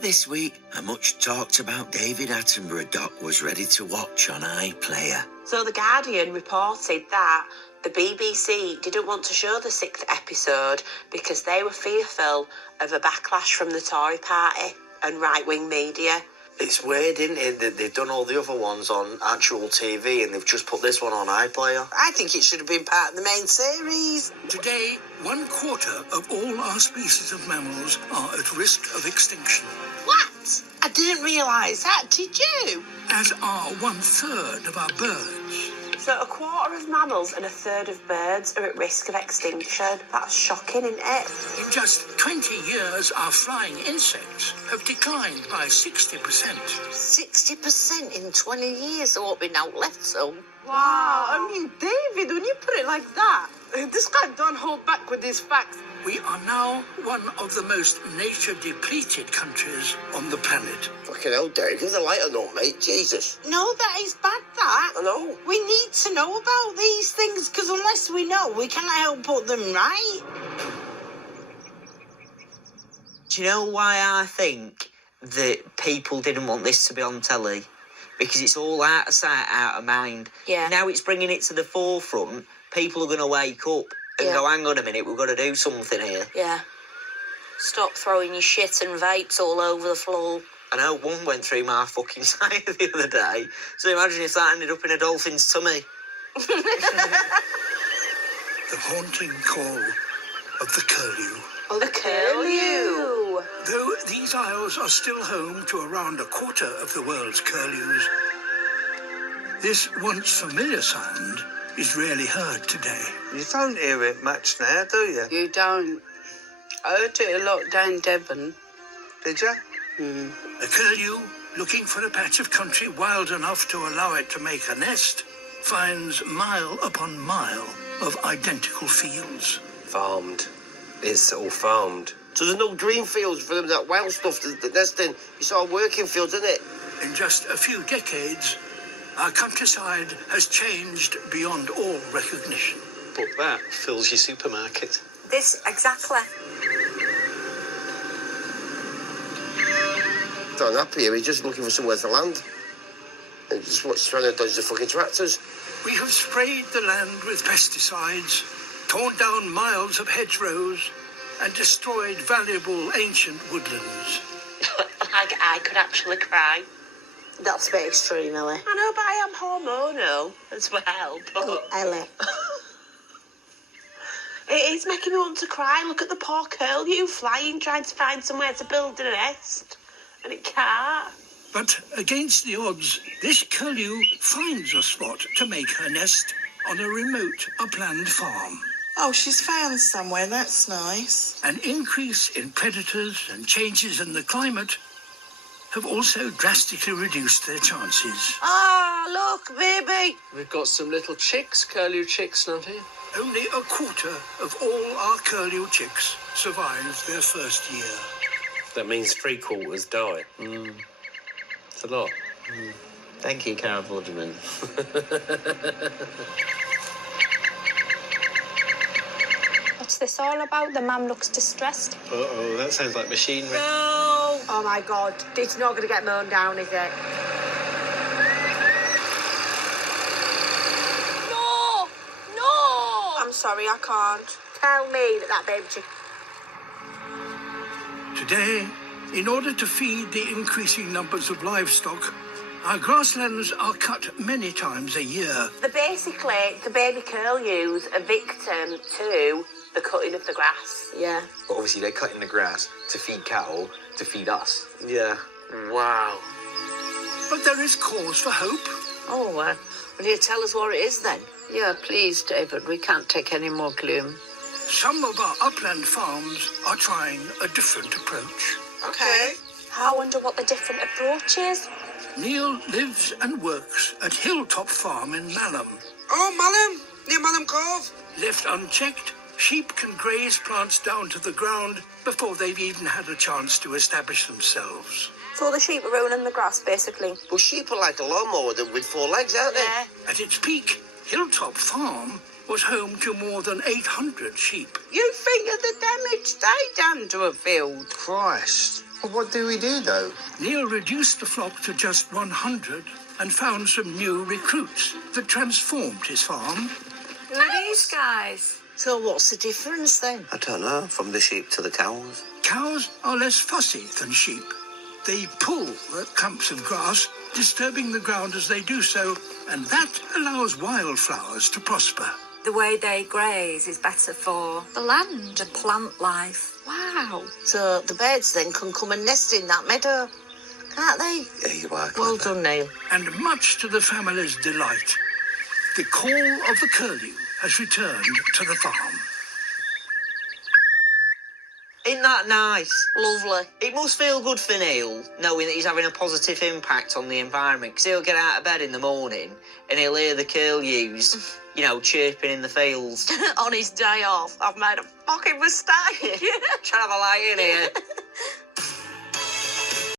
This week, a much talked about David Attenborough doc was ready to watch on iPlayer. So The Guardian reported that the BBC didn't want to show the 6th episode because they were fearful of a backlash from the Tory party and right-wing media. It's weird, isn't it, that they've done all the other ones on actual TV and they've just put this one on iPlayer. I think it should have been part of the main series. Today, 1/4 of all our species of mammals are at risk of extinction. What? I didn't realise that, did you? As are 1/3 of our birds. So 1/4 of mammals and 1/3 of birds are at risk of extinction. That's shocking, isn't it? In just 20 years, our flying insects have declined by 60%. 60% in 20 years, there won't be no left, so. Wow, I mean, David, when you put it like that, this guy don't hold back with his facts. We are now one of the most nature-depleted countries on the planet. Fucking hell, Dave, give the light a note, mate. Jesus. No, that is bad, that. I know. We need to know about these things, because unless we know, we can't help put them right. Do you know why I think that people didn't want this to be on telly? Because it's all out of sight, out of mind. Yeah. Now it's bringing it to the forefront. People are going to wake up and go, hang on a minute, we've got to do something here. Yeah. Stop throwing your shit and vapes all over the floor. I know one went through my fucking side the other day, so imagine if that ended up in a dolphin's tummy. The haunting call of the curlew. Oh, the curlew. Though these isles are still home to around 1/4 of the world's curlews, this once familiar sound is rarely heard today. You don't hear it much now, do you? You don't. I heard it a lot down Devon. Did you? A curlew, looking for a patch of country wild enough to allow it to make a nest, finds mile upon mile of identical fields. Farmed. It's all farmed. So there's no dream fields for them, that wild stuff, the nesting. It's all working fields, isn't it? In just a few decades, our countryside has changed beyond all recognition. But that fills your supermarket. This, exactly. Don't happy here, he's just looking for somewhere to land. And just what's trying to dodge the fucking tractors. We have sprayed the land with pesticides, torn down miles of hedgerows, and destroyed valuable ancient woodlands. I could actually cry. That's a bit extreme, Ellie. I know, but I am hormonal as well. But Ellie. it is making me want to cry. Look at the poor curlew flying, trying to find somewhere to build a nest. And it can't. But against the odds, this curlew finds a spot to make her nest on a remote upland farm. Oh, she's found somewhere, that's nice. An increase in predators and changes in the climate have also drastically reduced their chances. Ah, look, baby. We've got some little chicks, curlew chicks, not here. Only 1/4 of all our curlew chicks survive their first year. That means 3/4 die. It's a lot. Thank you, Carol Vorderman. What's this all about? The mum looks distressed. Uh-oh, that sounds like machinery. No. Oh my God, it's not going to get mown down, is it? No. No. I'm sorry, I can't. Tell me that baby chick. Today, in order to feed the increasing numbers of livestock, our grasslands are cut many times a year. Basically, the baby curlews are victim to the cutting of the grass. Yeah. But obviously they're cutting the grass to feed cattle, to feed us. Yeah. Wow. But there is cause for hope. Oh, will you tell us what it is then? Yeah, please, David, we can't take any more gloom. Some of our upland farms are trying a different approach. Okay. I wonder what the different approach is. Neil lives and works at Hilltop Farm in Malham. Oh, Malham, near Malham Cove. Left unchecked, sheep can graze plants down to the ground before they've even had a chance to establish themselves. So the sheep are ruining the grass, basically. But sheep are like a lawnmower with 4 legs, aren't they? Yeah. At its peak, Hilltop Farm was home to more than 800 sheep. You think of the damage they done to a field? Christ. But what do we do, though? Neil reduced the flock to just 100 and found some new recruits that transformed his farm. Who are these guys? So what's the difference then? I don't know, from the sheep to the cows. Cows are less fussy than sheep. They pull at clumps of grass, disturbing the ground as they do so, and that allows wildflowers to prosper. The way they graze is better for the land and plant life. Wow. So the birds then can come and nest in that meadow, can't they? Yeah, you are Well clever. done, Neil. And much to the family's delight, the call of the curlew has returned to the farm. Isn't that nice? Lovely. It must feel good for Neil, knowing that he's having a positive impact on the environment, because he'll get out of bed in the morning and he'll hear the curlews, you know, chirping in the fields. On his day off, I've made a fucking mistake. Trying to have a lie in here.